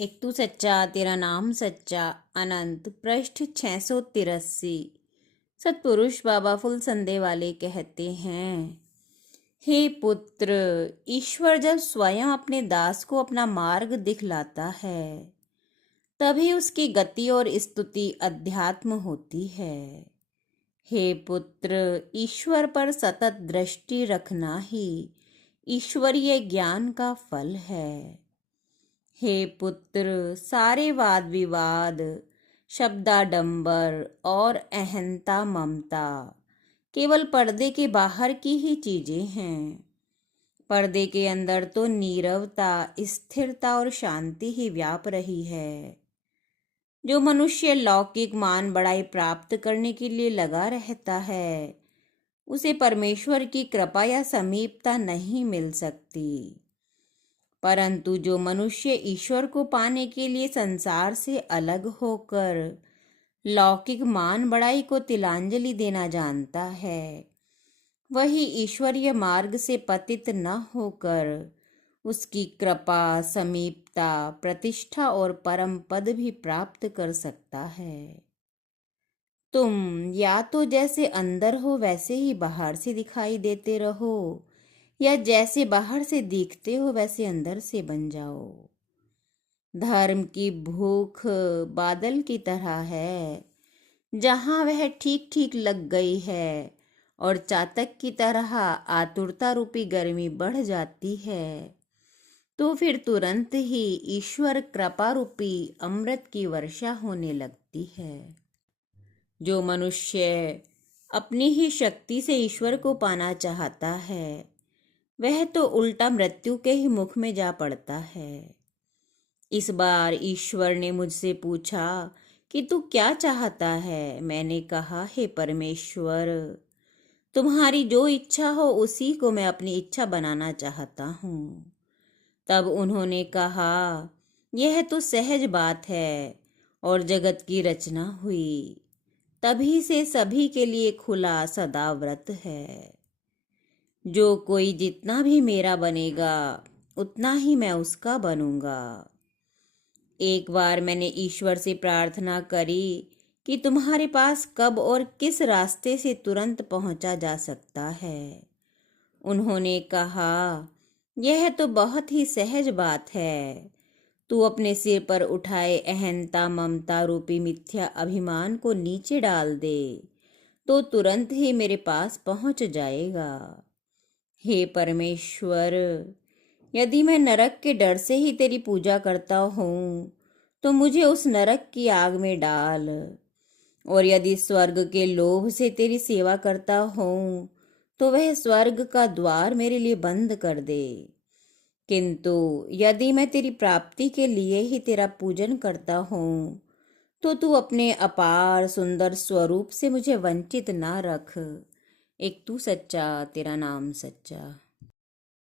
एक तू सच्चा तेरा नाम सच्चा। अनंत पृष्ठ 683। सतपुरुष बाबा फुल संदे वाले कहते हैं, हे पुत्र, ईश्वर जब स्वयं अपने दास को अपना मार्ग दिखलाता है तभी उसकी गति और स्तुति अध्यात्म होती है। हे पुत्र, ईश्वर पर सतत दृष्टि रखना ही ईश्वरीय ज्ञान का फल है। हे पुत्र, सारे वाद विवाद, शब्दाडंबर और अहंता ममता केवल पर्दे के बाहर की ही चीजें हैं। पर्दे के अंदर तो नीरवता, स्थिरता और शांति ही व्याप रही है। जो मनुष्य लौकिक मान बढ़ाई प्राप्त करने के लिए लगा रहता है, उसे परमेश्वर की कृपा या समीपता नहीं मिल सकती। परंतु जो मनुष्य ईश्वर को पाने के लिए संसार से अलग होकर लौकिक मान बढ़ाई को तिलांजलि देना जानता है, वही ईश्वरीय मार्ग से पतित न होकर उसकी कृपा, समीपता, प्रतिष्ठा और परम पद भी प्राप्त कर सकता है। तुम या तो जैसे अंदर हो वैसे ही बाहर से दिखाई देते रहो, या जैसे बाहर से दिखते हो वैसे अंदर से बन जाओ। धर्म की भूख बादल की तरह है, जहां वह ठीक ठीक लग गई है और चातक की तरह आतुरता रूपी गर्मी बढ़ जाती है, तो फिर तुरंत ही ईश्वर कृपा रूपी अमृत की वर्षा होने लगती है। जो मनुष्य अपनी ही शक्ति से ईश्वर को पाना चाहता है, वह तो उल्टा मृत्यु के ही मुख में जा पड़ता है। इस बार ईश्वर ने मुझसे पूछा कि तू क्या चाहता है। मैंने कहा, हे परमेश्वर, तुम्हारी जो इच्छा हो उसी को मैं अपनी इच्छा बनाना चाहता हूँ। तब उन्होंने कहा, यह तो सहज बात है और जगत की रचना हुई तभी से सभी के लिए खुला सदा व्रत है। जो कोई जितना भी मेरा बनेगा उतना ही मैं उसका बनूंगा। एक बार मैंने ईश्वर से प्रार्थना करी कि तुम्हारे पास कब और किस रास्ते से तुरंत पहुंचा जा सकता है। उन्होंने कहा, यह तो बहुत ही सहज बात है। तू अपने सिर पर उठाए अहंता ममता रूपी मिथ्या अभिमान को नीचे डाल दे तो तुरंत ही मेरे पास पहुंच जाएगा। हे परमेश्वर, यदि मैं नरक के डर से ही तेरी पूजा करता हूँ तो मुझे उस नरक की आग में डाल, और यदि स्वर्ग के लोभ से तेरी सेवा करता हूँ तो वह स्वर्ग का द्वार मेरे लिए बंद कर दे। किंतु यदि मैं तेरी प्राप्ति के लिए ही तेरा पूजन करता हूँ तो तू अपने अपार सुंदर स्वरूप से मुझे वंचित ना रख। एक तू सच्चा तेरा नाम सच्चा।